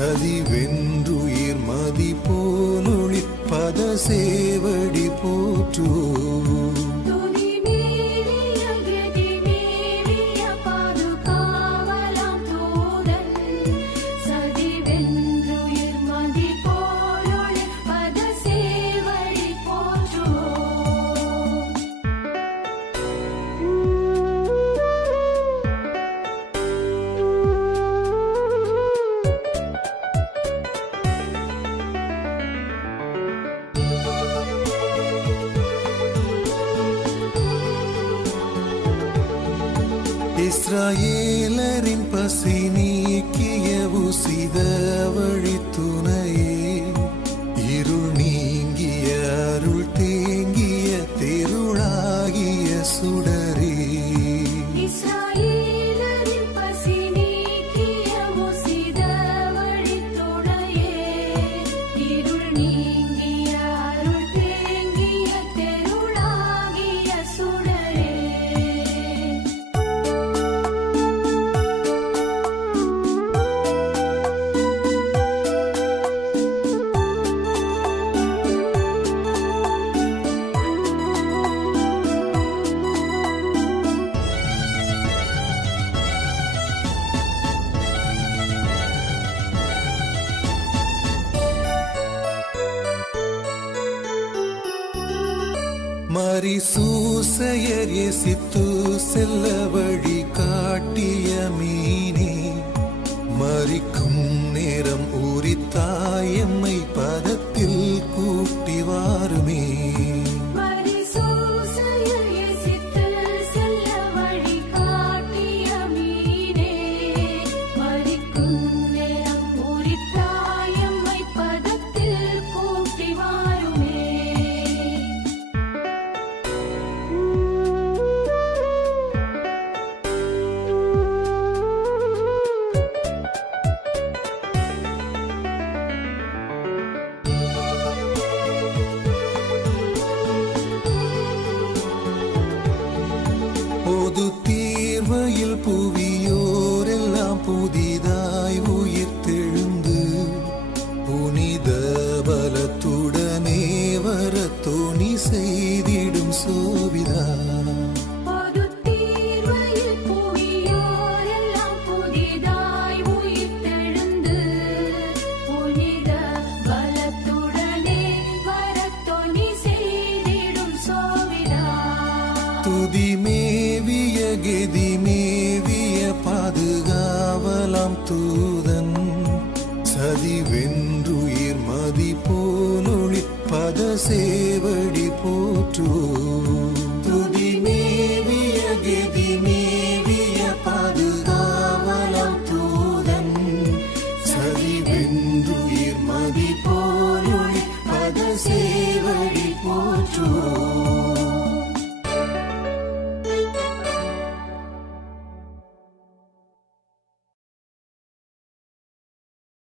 சதி வென்றுயிர் மதி போலொளி பத சேவடி போற்றுவோம். இஸ்ராயேலரின் பசி நீக்கிய உசித வழி துணையே, இருள் நீங்கிய அருள் தேங்கிய தெருளாகிய சுடரே. மரிசூசையர் எசித்து செல்ல வழி காட்டிய மீனே, மரிக்கும் நேரம் உரித்தாயம்மை பதத்தில் கூட்டி வாருமே. பொது தீர்வையில் புவியோரெல்லாம் புதிதாய் உயிர்த்தெழுந்து, புனித பலத்துடனே வர துணி செய்திடும் சோபிதா. துதிமேவிய கெதிமேவிய பாதுகாவலாம் தூதன், சதி வென்றுயிர் மதி போலொளி பத சேவடி போற்றுவோம்.